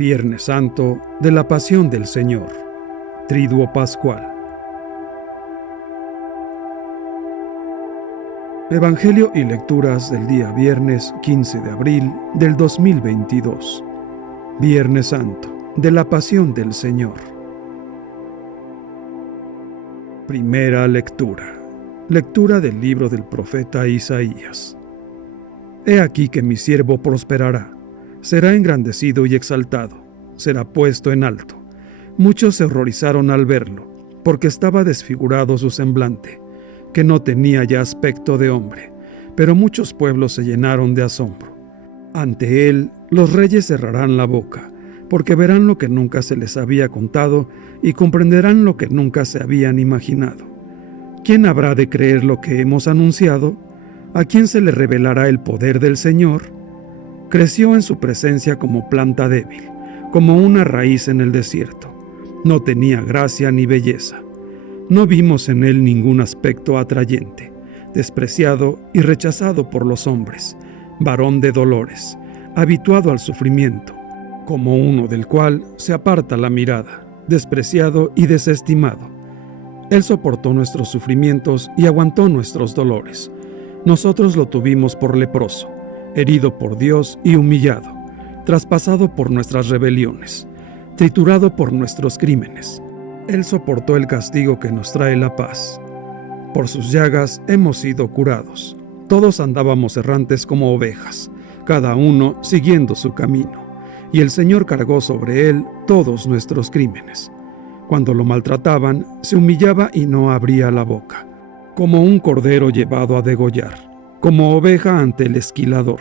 Viernes Santo de la Pasión del Señor, Triduo Pascual. Evangelio y lecturas del día viernes 15 de abril del 2022. Viernes Santo de la Pasión del Señor. Primera lectura. Lectura del libro del profeta Isaías. He aquí que mi siervo prosperará, será engrandecido y exaltado, será puesto en alto. Muchos se horrorizaron al verlo, porque estaba desfigurado su semblante, que no tenía ya aspecto de hombre, pero muchos pueblos se llenaron de asombro. Ante él los reyes cerrarán la boca, porque verán lo que nunca se les había contado y comprenderán lo que nunca se habían imaginado. ¿Quién habrá de creer lo que hemos anunciado? ¿A quién se le revelará el poder del Señor? Creció en su presencia como planta débil, como una raíz en el desierto. No tenía gracia ni belleza. No vimos en él ningún aspecto atrayente, despreciado y rechazado por los hombres, varón de dolores, habituado al sufrimiento, como uno del cual se aparta la mirada, despreciado y desestimado. Él soportó nuestros sufrimientos y aguantó nuestros dolores. Nosotros lo tuvimos por leproso, herido por Dios y humillado, traspasado por nuestras rebeliones, triturado por nuestros crímenes. Él soportó el castigo que nos trae la paz. Por sus llagas hemos sido curados. Todos andábamos errantes como ovejas, cada uno siguiendo su camino, y el Señor cargó sobre él todos nuestros crímenes. Cuando lo maltrataban, se humillaba y no abría la boca, como un cordero llevado a degollar, como oveja ante el esquilador.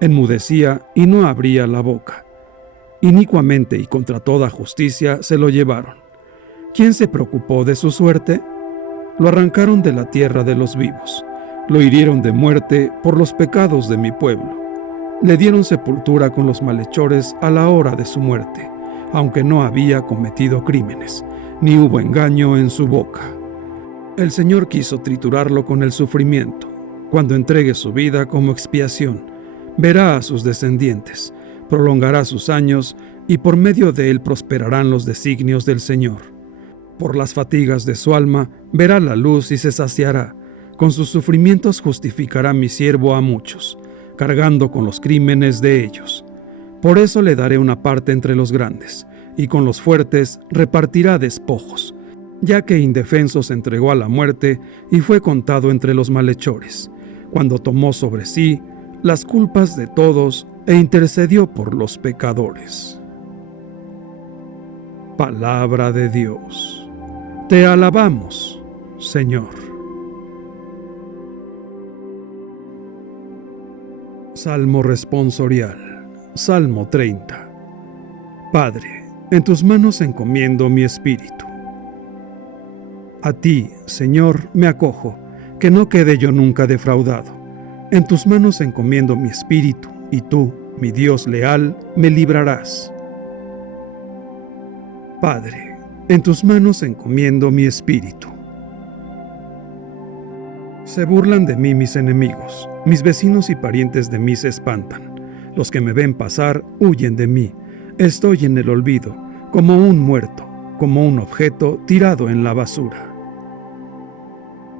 Enmudecía y no abría la boca. Inicuamente y contra toda justicia se lo llevaron. ¿Quién se preocupó de su suerte? Lo arrancaron de la tierra de los vivos. Lo hirieron de muerte por los pecados de mi pueblo. Le dieron sepultura con los malhechores a la hora de su muerte, aunque no había cometido crímenes, ni hubo engaño en su boca. El Señor quiso triturarlo con el sufrimiento. Cuando entregue su vida como expiación, verá a sus descendientes, prolongará sus años, y por medio de él prosperarán los designios del Señor. Por las fatigas de su alma verá la luz y se saciará. Con sus sufrimientos justificará mi siervo a muchos, cargando con los crímenes de ellos. Por eso le daré una parte entre los grandes, y con los fuertes repartirá despojos, ya que indefenso se entregó a la muerte y fue contado entre los malhechores, cuando tomó sobre sí las culpas de todos e intercedió por los pecadores. Palabra de Dios. Te alabamos, Señor. Salmo responsorial. Salmo 30. Padre, en tus manos encomiendo mi espíritu. A ti, Señor, me acojo, que no quede yo nunca defraudado. En tus manos encomiendo mi espíritu, y tú, mi Dios leal, me librarás. Padre, en tus manos encomiendo mi espíritu. Se burlan de mí mis enemigos, mis vecinos y parientes de mí se espantan. Los que me ven pasar huyen de mí. Estoy en el olvido, como un muerto, como un objeto tirado en la basura.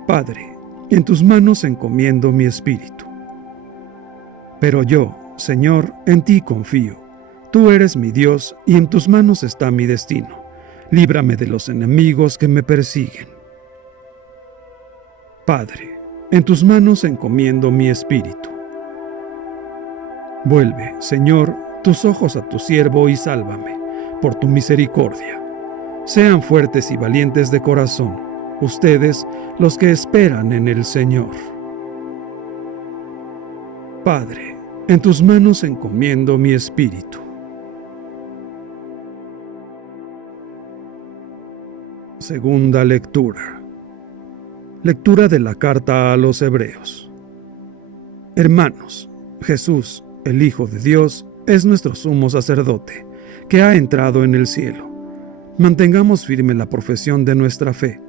Padre, en tus manos encomiendo mi espíritu. Pero yo, Señor, en ti confío. Tú eres mi Dios y en tus manos está mi destino. Líbrame de los enemigos que me persiguen. Padre, en tus manos encomiendo mi espíritu. Vuelve, Señor, tus ojos a tu siervo y sálvame, por tu misericordia. Sean fuertes y valientes de corazón, ustedes los que esperan en el Señor. Padre, en tus manos encomiendo mi espíritu. Segunda lectura. Lectura de la carta a los Hebreos. Hermanos, Jesús, el Hijo de Dios, es nuestro sumo sacerdote, que ha entrado en el cielo. Mantengamos firme la profesión de nuestra fe.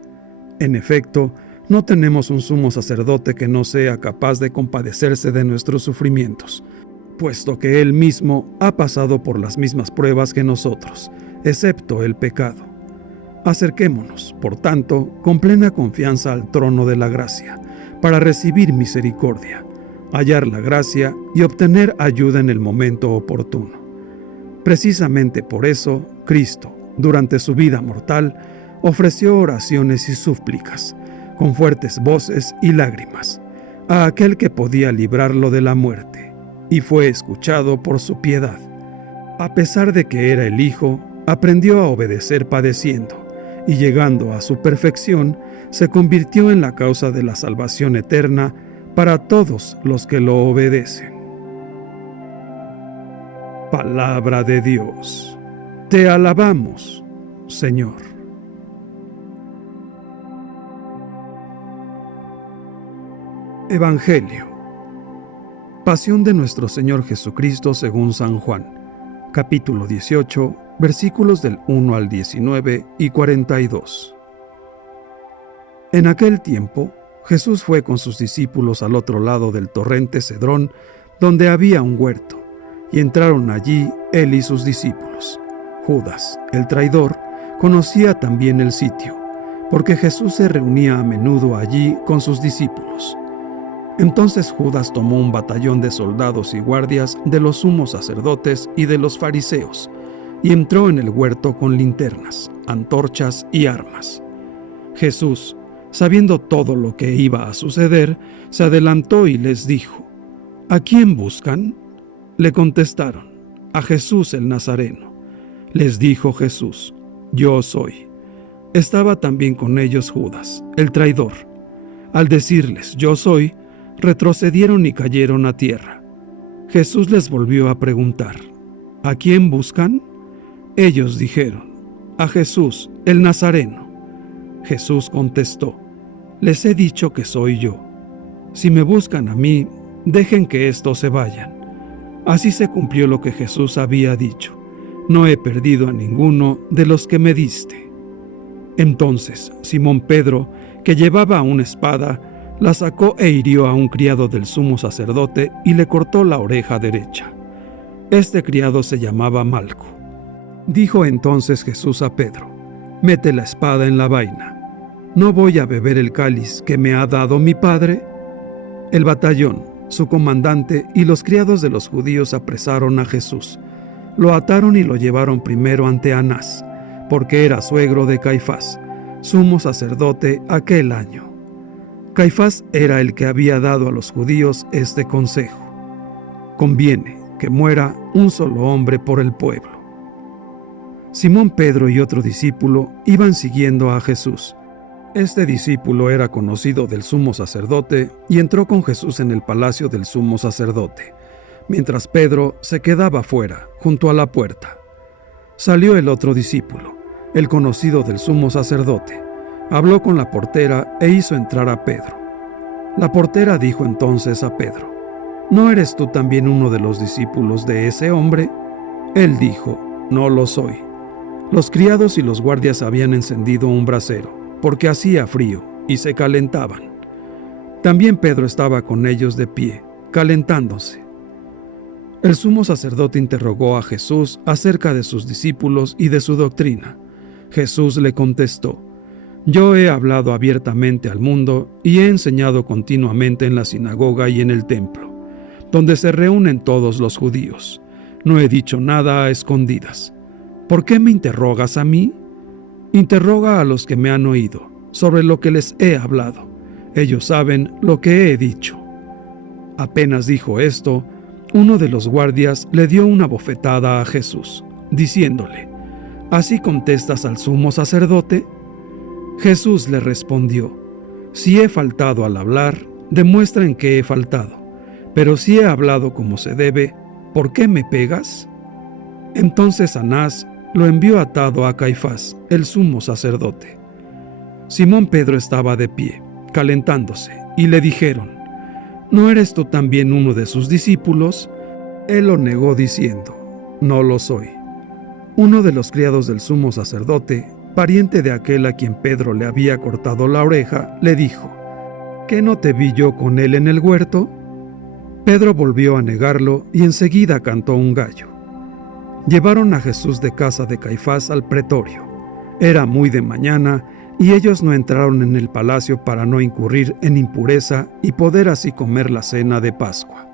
En efecto, no tenemos un sumo sacerdote que no sea capaz de compadecerse de nuestros sufrimientos, puesto que Él mismo ha pasado por las mismas pruebas que nosotros, excepto el pecado. Acerquémonos, por tanto, con plena confianza al trono de la gracia, para recibir misericordia, hallar la gracia y obtener ayuda en el momento oportuno. Precisamente por eso, Cristo, durante su vida mortal, ofreció oraciones y súplicas, con fuertes voces y lágrimas, a aquel que podía librarlo de la muerte, y fue escuchado por su piedad. A pesar de que era el Hijo, aprendió a obedecer padeciendo, y llegando a su perfección, se convirtió en la causa de la salvación eterna para todos los que lo obedecen. Palabra de Dios. Te alabamos, Señor. Evangelio. Pasión de nuestro Señor Jesucristo según San Juan, capítulo 18, versículos del 1 al 19 y 42. En aquel tiempo, Jesús fue con sus discípulos al otro lado del torrente Cedrón, donde había un huerto, y entraron allí él y sus discípulos. Judas, el traidor, conocía también el sitio, porque Jesús se reunía a menudo allí con sus discípulos. Entonces Judas tomó un batallón de soldados y guardias de los sumos sacerdotes y de los fariseos, y entró en el huerto con linternas, antorchas y armas. Jesús, sabiendo todo lo que iba a suceder, se adelantó y les dijo: ¿A quién buscan? Le contestaron: a Jesús el Nazareno. Les dijo Jesús: Yo soy. Estaba también con ellos Judas, el traidor. Al decirles: Yo soy, retrocedieron y cayeron a tierra. Jesús les volvió a preguntar: ¿A quién buscan? Ellos dijeron: a Jesús, el Nazareno. Jesús contestó: Les he dicho que soy yo. Si me buscan a mí, dejen que estos se vayan. Así se cumplió lo que Jesús había dicho: No he perdido a ninguno de los que me diste. Entonces Simón Pedro, que llevaba una espada, la sacó e hirió a un criado del sumo sacerdote y le cortó la oreja derecha. Este criado se llamaba Malco. Dijo entonces Jesús a Pedro: Mete la espada en la vaina. ¿No voy a beber el cáliz que me ha dado mi padre? El batallón, su comandante y los criados de los judíos apresaron a Jesús. Lo ataron y lo llevaron primero ante Anás, porque era suegro de Caifás, sumo sacerdote aquel año. Caifás era el que había dado a los judíos este consejo: conviene que muera un solo hombre por el pueblo. Simón Pedro y otro discípulo iban siguiendo a Jesús. Este discípulo era conocido del sumo sacerdote y entró con Jesús en el palacio del sumo sacerdote, mientras Pedro se quedaba fuera, junto a la puerta. Salió el otro discípulo, el conocido del sumo sacerdote. Habló con la portera e hizo entrar a Pedro. La portera dijo entonces a Pedro: ¿No eres tú también uno de los discípulos de ese hombre? Él dijo: No lo soy. Los criados y los guardias habían encendido un brasero, porque hacía frío, y se calentaban. También Pedro estaba con ellos de pie, calentándose. El sumo sacerdote interrogó a Jesús acerca de sus discípulos y de su doctrina. Jesús le contestó: Yo he hablado abiertamente al mundo y he enseñado continuamente en la sinagoga y en el templo, donde se reúnen todos los judíos. No he dicho nada a escondidas. ¿Por qué me interrogas a mí? Interroga a los que me han oído sobre lo que les he hablado. Ellos saben lo que he dicho. Apenas dijo esto, uno de los guardias le dio una bofetada a Jesús, diciéndole: ¿Así contestas al sumo sacerdote? Jesús le respondió: Si he faltado al hablar, demuestra en qué he faltado. Pero si he hablado como se debe, ¿por qué me pegas? Entonces Anás lo envió atado a Caifás, el sumo sacerdote. Simón Pedro estaba de pie, calentándose, y le dijeron: ¿No eres tú también uno de sus discípulos? Él lo negó diciendo: No lo soy. Uno de los criados del sumo sacerdote, pariente de aquel a quien Pedro le había cortado la oreja, le dijo: ¿Qué no te vi yo con él en el huerto? Pedro volvió a negarlo y enseguida cantó un gallo. Llevaron a Jesús de casa de Caifás al pretorio. Era muy de mañana y ellos no entraron en el palacio para no incurrir en impureza y poder así comer la cena de Pascua.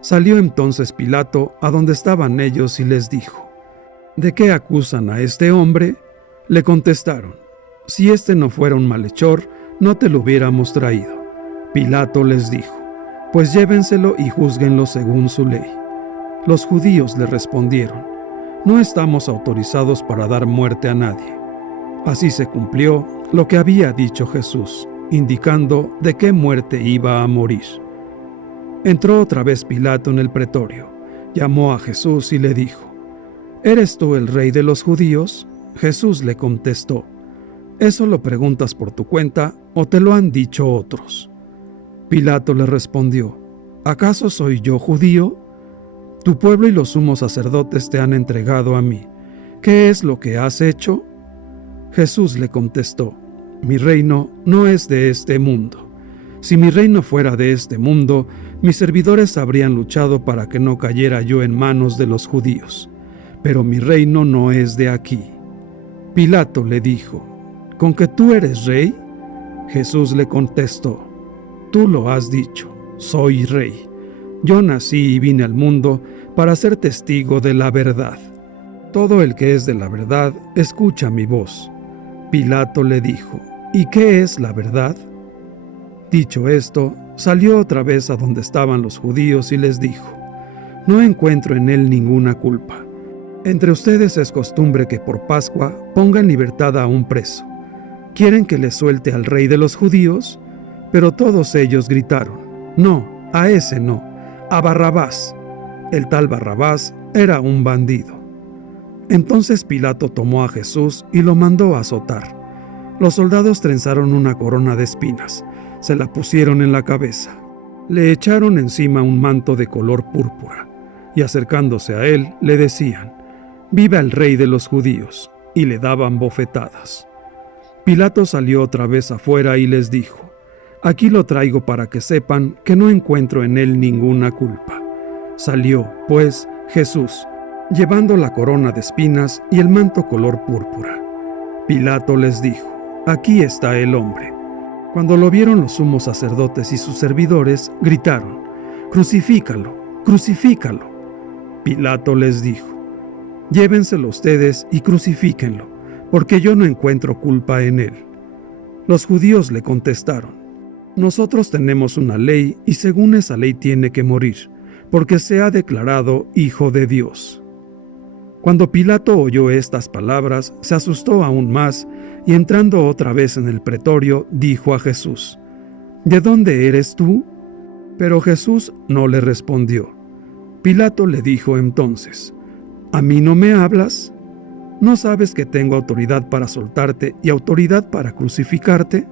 Salió entonces Pilato a donde estaban ellos y les dijo: ¿De qué acusan a este hombre? Le contestaron: si este no fuera un malhechor, no te lo hubiéramos traído. Pilato les dijo: pues llévenselo y júzguenlo según su ley. Los judíos le respondieron: no estamos autorizados para dar muerte a nadie. Así se cumplió lo que había dicho Jesús, indicando de qué muerte iba a morir. Entró otra vez Pilato en el pretorio, llamó a Jesús y le dijo: ¿eres tú el rey de los judíos? Jesús le contestó: ¿eso lo preguntas por tu cuenta o te lo han dicho otros? Pilato le respondió: ¿acaso soy yo judío? Tu pueblo y los sumos sacerdotes te han entregado a mí. ¿Qué es lo que has hecho? Jesús le contestó: mi reino no es de este mundo. Si mi reino fuera de este mundo, mis servidores habrían luchado para que no cayera yo en manos de los judíos. Pero mi reino no es de aquí. Pilato le dijo: ¿con que tú eres rey? Jesús le contestó: tú lo has dicho, soy rey. Yo nací y vine al mundo para ser testigo de la verdad. Todo el que es de la verdad escucha mi voz. Pilato le dijo: ¿y qué es la verdad? Dicho esto, salió otra vez a donde estaban los judíos y les dijo: no encuentro en él ninguna culpa. Entre ustedes es costumbre que por Pascua pongan libertad a un preso. ¿Quieren que le suelte al rey de los judíos? Pero todos ellos gritaron: no, a ese no, a Barrabás. El tal Barrabás era un bandido. Entonces Pilato tomó a Jesús y lo mandó a azotar. Los soldados trenzaron una corona de espinas, se la pusieron en la cabeza, le echaron encima un manto de color púrpura, y acercándose a él le decían: «Viva el rey de los judíos», y le daban bofetadas. Pilato salió otra vez afuera y les dijo: «Aquí lo traigo para que sepan que no encuentro en él ninguna culpa». Salió, pues, Jesús, llevando la corona de espinas y el manto color púrpura. Pilato les dijo: «Aquí está el hombre». Cuando lo vieron los sumos sacerdotes y sus servidores, gritaron: «¡Crucifícalo! ¡Crucifícalo!». Pilato les dijo: «Llévenselo ustedes y crucifíquenlo, porque yo no encuentro culpa en él». Los judíos le contestaron: «Nosotros tenemos una ley y según esa ley tiene que morir, porque se ha declarado Hijo de Dios». Cuando Pilato oyó estas palabras, se asustó aún más y entrando otra vez en el pretorio, dijo a Jesús: «¿De dónde eres tú?». Pero Jesús no le respondió. Pilato le dijo entonces: «¿A mí no me hablas? ¿No sabes que tengo autoridad para soltarte y autoridad para crucificarte?».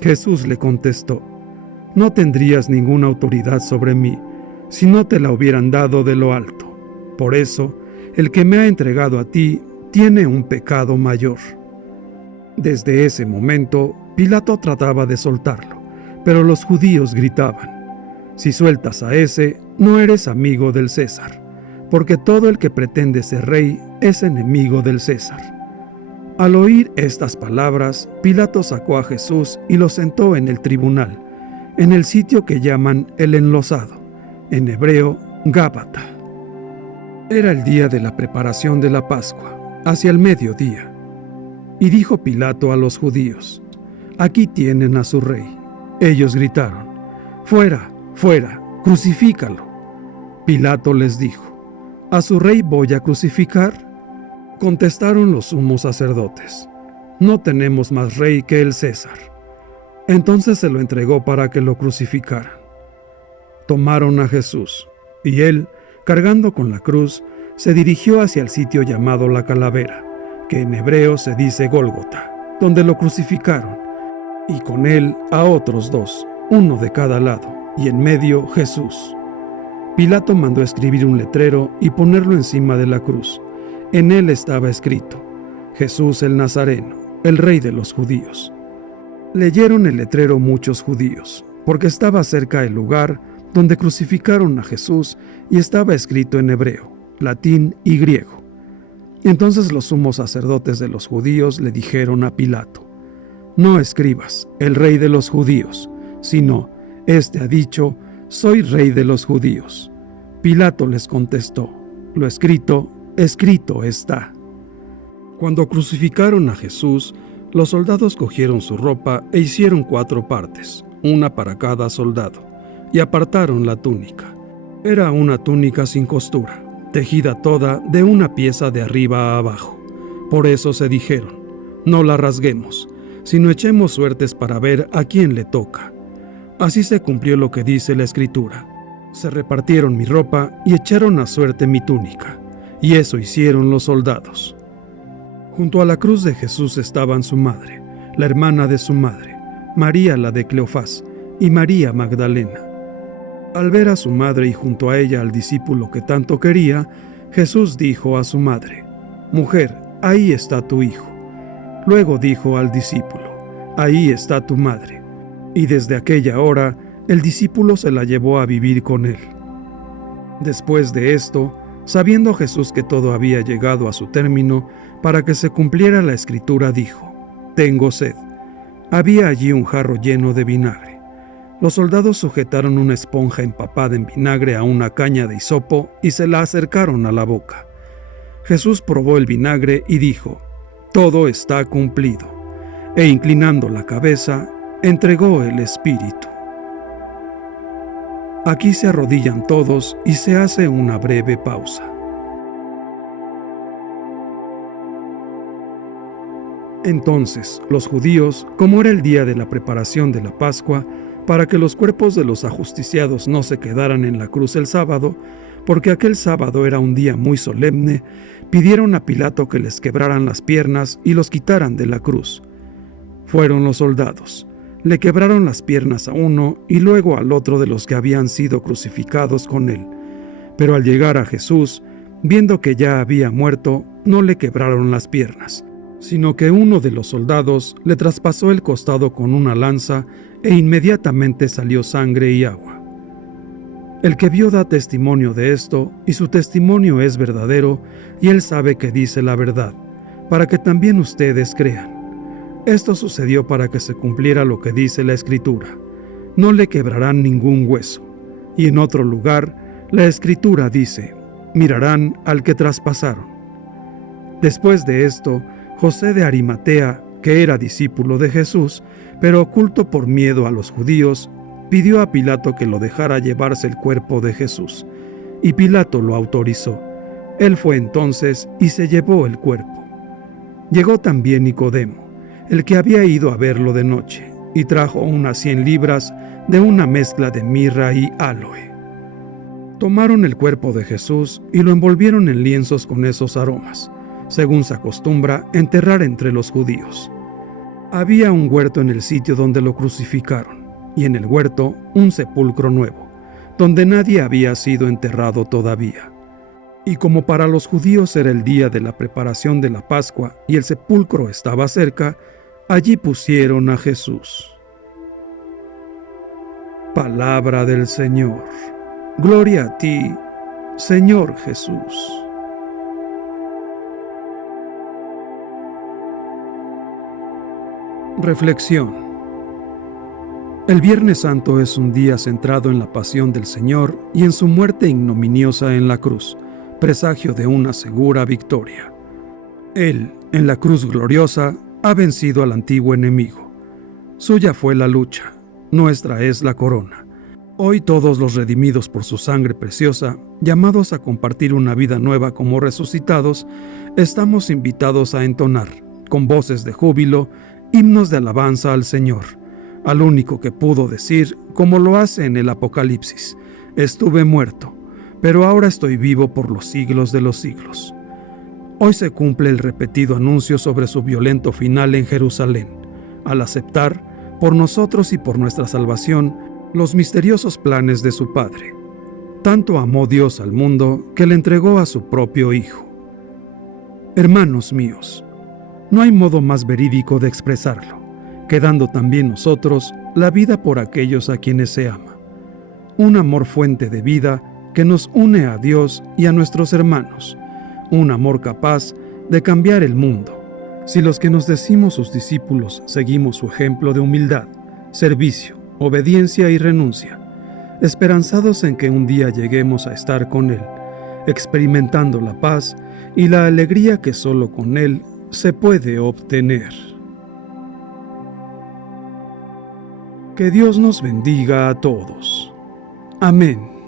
Jesús le contestó: «No tendrías ninguna autoridad sobre mí si no te la hubieran dado de lo alto. Por eso, el que me ha entregado a ti tiene un pecado mayor». Desde ese momento, Pilato trataba de soltarlo, pero los judíos gritaban: «Si sueltas a ese, no eres amigo del César, porque todo el que pretende ser rey es enemigo del César». Al oír estas palabras, Pilato sacó a Jesús y lo sentó en el tribunal, en el sitio que llaman el Enlosado, en hebreo Gábata. Era el día de la preparación de la Pascua, hacia el mediodía. Y dijo Pilato a los judíos: «Aquí tienen a su rey». Ellos gritaron: «¡Fuera, fuera, crucifícalo!». Pilato les dijo: «¿A su rey voy a crucificar?». Contestaron los sumos sacerdotes: «No tenemos más rey que el César». Entonces se lo entregó para que lo crucificaran. Tomaron a Jesús, y él, cargando con la cruz, se dirigió hacia el sitio llamado la Calavera, que en hebreo se dice Gólgota, donde lo crucificaron, y con él a otros dos, uno de cada lado, y en medio Jesús. Pilato mandó escribir un letrero y ponerlo encima de la cruz. En él estaba escrito: «Jesús el Nazareno, el rey de los judíos». Leyeron el letrero muchos judíos, porque estaba cerca el lugar donde crucificaron a Jesús, y estaba escrito en hebreo, latín y griego. Entonces los sumos sacerdotes de los judíos le dijeron a Pilato: «No escribas, el rey de los judíos, sino, este ha dicho, soy rey de los judíos». Pilato les contestó: «Lo escrito, escrito está». Cuando crucificaron a Jesús, los soldados cogieron su ropa e hicieron 4 partes, una para cada soldado, y apartaron la túnica. Era una túnica sin costura, tejida toda de una pieza de arriba a abajo. Por eso se dijeron: «No la rasguemos, sino echemos suertes para ver a quién le toca». Así se cumplió lo que dice la Escritura: «Se repartieron mi ropa y echaron a suerte mi túnica». Y eso hicieron los soldados. Junto a la cruz de Jesús estaban su madre, la hermana de su madre, María la de Cleofás, y María Magdalena. Al ver a su madre y junto a ella al discípulo que tanto quería, Jesús dijo a su madre: «Mujer, ahí está tu hijo». Luego dijo al discípulo: «Ahí está tu madre». Y desde aquella hora, el discípulo se la llevó a vivir con él. Después de esto, sabiendo Jesús que todo había llegado a su término, para que se cumpliera la Escritura, dijo: «Tengo sed». Había allí un jarro lleno de vinagre. Los soldados sujetaron una esponja empapada en vinagre a una caña de hisopo y se la acercaron a la boca. Jesús probó el vinagre y dijo: «Todo está cumplido». E inclinando la cabeza, entregó el espíritu. Aquí se arrodillan todos y se hace una breve pausa. Entonces los judíos, como era el día de la preparación de la Pascua, para que los cuerpos de los ajusticiados no se quedaran en la cruz el sábado, porque aquel sábado era un día muy solemne, pidieron a Pilato que les quebraran las piernas y los quitaran de la cruz. Fueron los soldados, le quebraron las piernas a uno y luego al otro de los que habían sido crucificados con él. Pero al llegar a Jesús, viendo que ya había muerto, no le quebraron las piernas, sino que uno de los soldados le traspasó el costado con una lanza e inmediatamente salió sangre y agua. El que vio da testimonio de esto, y su testimonio es verdadero, y él sabe que dice la verdad, para que también ustedes crean. Esto sucedió para que se cumpliera lo que dice la Escritura: «No le quebrarán ningún hueso». Y en otro lugar, la Escritura dice: «Mirarán al que traspasaron». Después de esto, José de Arimatea, que era discípulo de Jesús, pero oculto por miedo a los judíos, pidió a Pilato que lo dejara llevarse el cuerpo de Jesús, y Pilato lo autorizó. Él fue entonces y se llevó el cuerpo. Llegó también Nicodemo, el que había ido a verlo de noche, y trajo unas 100 libras de una mezcla de mirra y áloe. Tomaron el cuerpo de Jesús y lo envolvieron en lienzos con esos aromas, según se acostumbra enterrar entre los judíos. Había un huerto en el sitio donde lo crucificaron, y en el huerto un sepulcro nuevo, donde nadie había sido enterrado todavía. Y como para los judíos era el día de la preparación de la Pascua y el sepulcro estaba cerca, allí pusieron a Jesús. Palabra del Señor. Gloria a ti, Señor Jesús. Reflexión. El Viernes Santo es un día centrado en la pasión del Señor y en su muerte ignominiosa en la cruz, presagio de una segura victoria. Él, en la cruz gloriosa, ha vencido al antiguo enemigo. Suya fue la lucha, nuestra es la corona. Hoy todos los redimidos por su sangre preciosa, llamados a compartir una vida nueva como resucitados, estamos invitados a entonar, con voces de júbilo, himnos de alabanza al Señor, al único que pudo decir, como lo hace en el Apocalipsis: «Estuve muerto, pero ahora estoy vivo por los siglos de los siglos». Hoy se cumple el repetido anuncio sobre su violento final en Jerusalén, al aceptar, por nosotros y por nuestra salvación, los misteriosos planes de su Padre. Tanto amó Dios al mundo que le entregó a su propio Hijo. Hermanos míos, no hay modo más verídico de expresarlo, que dando también nosotros la vida por aquellos a quienes se ama. un amor fuente de vida que nos une a Dios y a nuestros hermanos, un amor capaz de cambiar el mundo. Si los que nos decimos sus discípulos seguimos su ejemplo de humildad, servicio, obediencia y renuncia, esperanzados en que un día lleguemos a estar con Él, experimentando la paz y la alegría que solo con Él se puede obtener. Que Dios nos bendiga a todos. Amén.